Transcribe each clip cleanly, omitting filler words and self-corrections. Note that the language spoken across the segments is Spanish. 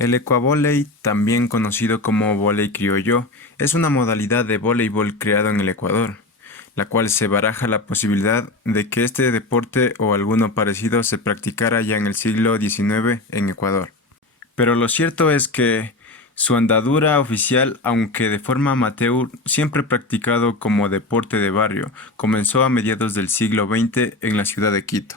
El ecuavóley, también conocido como vóley criollo, es una modalidad de voleibol creado en el Ecuador, la cual se baraja la posibilidad de que este deporte o alguno parecido se practicara ya en el siglo XIX en Ecuador. Pero lo cierto es que su andadura oficial, aunque de forma amateur, siempre practicado como deporte de barrio, comenzó a mediados del siglo XX en la ciudad de Quito.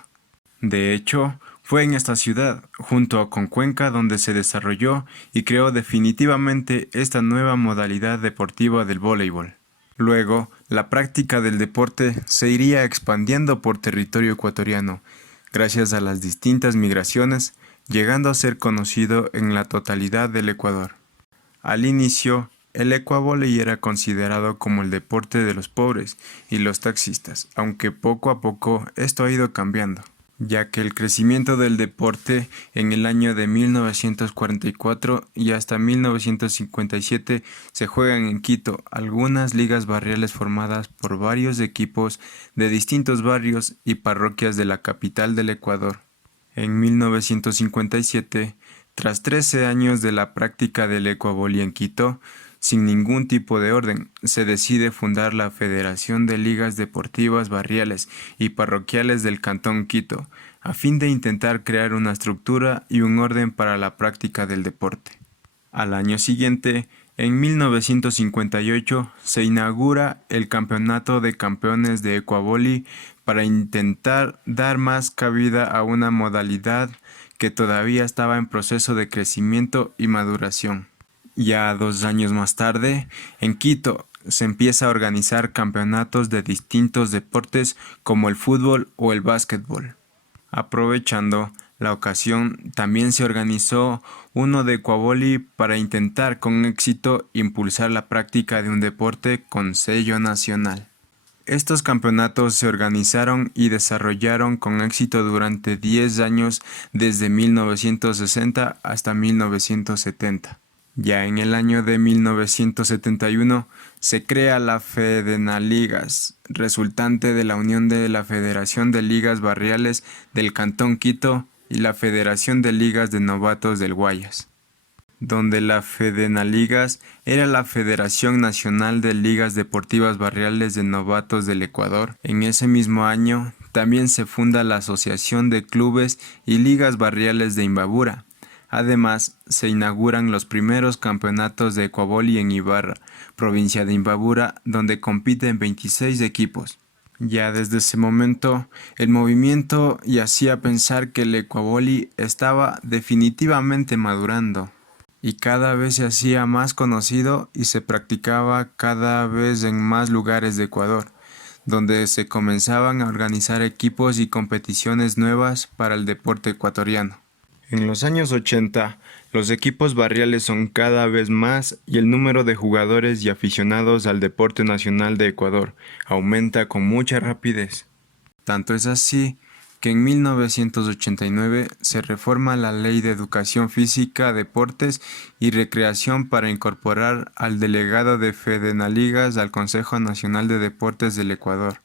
De hecho, fue en esta ciudad, junto con Cuenca, donde se desarrolló y creó definitivamente esta nueva modalidad deportiva del voleibol. Luego, la práctica del deporte se iría expandiendo por territorio ecuatoriano, gracias a las distintas migraciones, llegando a ser conocido en la totalidad del Ecuador. Al inicio, el ecuavóley era considerado como el deporte de los pobres y los taxistas, aunque poco a poco esto ha ido cambiando, ya que el crecimiento del deporte en el año de 1944 y hasta 1957 se juegan en Quito algunas ligas barriales formadas por varios equipos de distintos barrios y parroquias de la capital del Ecuador. En 1957, tras 13 años de la práctica del ecuavóley en Quito, sin ningún tipo de orden, se decide fundar la Federación de Ligas Deportivas Barriales y Parroquiales del Cantón Quito, a fin de intentar crear una estructura y un orden para la práctica del deporte. Al año siguiente, en 1958, se inaugura el Campeonato de Campeones de Ecuavóley para intentar dar más cabida a una modalidad que todavía estaba en proceso de crecimiento y maduración. Ya 2 años más tarde, en Quito, se empieza a organizar campeonatos de distintos deportes como el fútbol o el básquetbol. Aprovechando la ocasión, también se organizó uno de ecuavóley para intentar con éxito impulsar la práctica de un deporte con sello nacional. Estos campeonatos se organizaron y desarrollaron con éxito durante 10 años desde 1960 hasta 1970. Ya en el año de 1971 se crea la Fedenaligas, resultante de la unión de la Federación de Ligas Barriales del Cantón Quito y la Federación de Ligas de Novatos del Guayas, donde la Fedenaligas era la Federación Nacional de Ligas Deportivas Barriales de Novatos del Ecuador. En ese mismo año también se funda la Asociación de Clubes y Ligas Barriales de Imbabura. Además, se inauguran los primeros campeonatos de ecuavóley en Ibarra, provincia de Imbabura, donde compiten 26 equipos. Ya desde ese momento, el movimiento y hacía pensar que el ecuavóley estaba definitivamente madurando y cada vez se hacía más conocido y se practicaba cada vez en más lugares de Ecuador, donde se comenzaban a organizar equipos y competiciones nuevas para el deporte ecuatoriano. En los años 80, los equipos barriales son cada vez más y el número de jugadores y aficionados al deporte nacional de Ecuador aumenta con mucha rapidez. Tanto es así que en 1989 se reforma la Ley de Educación Física, Deportes y Recreación para incorporar al delegado de Fedenaligas al Consejo Nacional de Deportes del Ecuador.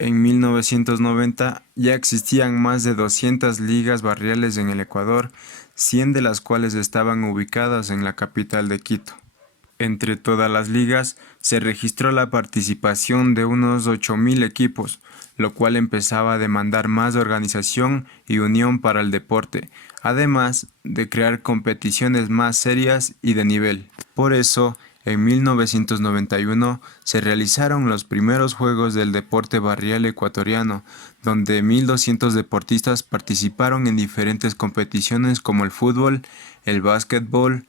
En 1990 ya existían más de 200 ligas barriales en el Ecuador, 100 de las cuales estaban ubicadas en la capital de Quito. Entre todas las ligas se registró la participación de unos 8.000 equipos, lo cual empezaba a demandar más organización y unión para el deporte, además de crear competiciones más serias y de nivel. Por eso, en 1991 se realizaron los primeros Juegos del Deporte Barrial Ecuatoriano, donde 1.200 deportistas participaron en diferentes competiciones como el fútbol, el básquetbol,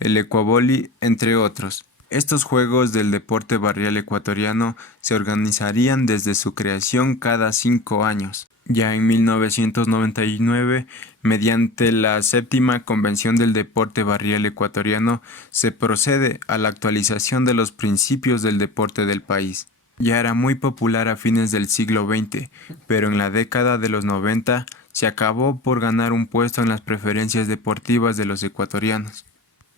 el ecuavóley, entre otros. Estos Juegos del Deporte Barrial Ecuatoriano se organizarían desde su creación cada 5 años. Ya en 1999, mediante la séptima Convención del Deporte Barrial Ecuatoriano, se procede a la actualización de los principios del deporte del país. Ya era muy popular a fines del siglo XX, pero en la década de los 90 se acabó por ganar un puesto en las preferencias deportivas de los ecuatorianos.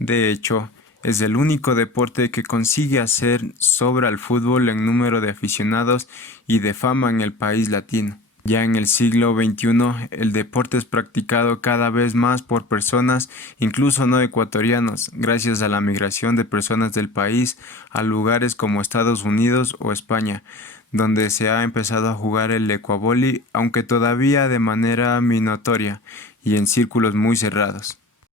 De hecho, es el único deporte que consigue hacer sobra al fútbol en número de aficionados y de fama en el país latino, Ya en el siglo XXI, el deporte es practicado cada vez más por personas, incluso no ecuatorianos, gracias a la migración de personas del país a lugares como Estados Unidos o España, donde se ha empezado a jugar el ecuavoli, aunque todavía de manera minoritaria y en círculos muy cerrados.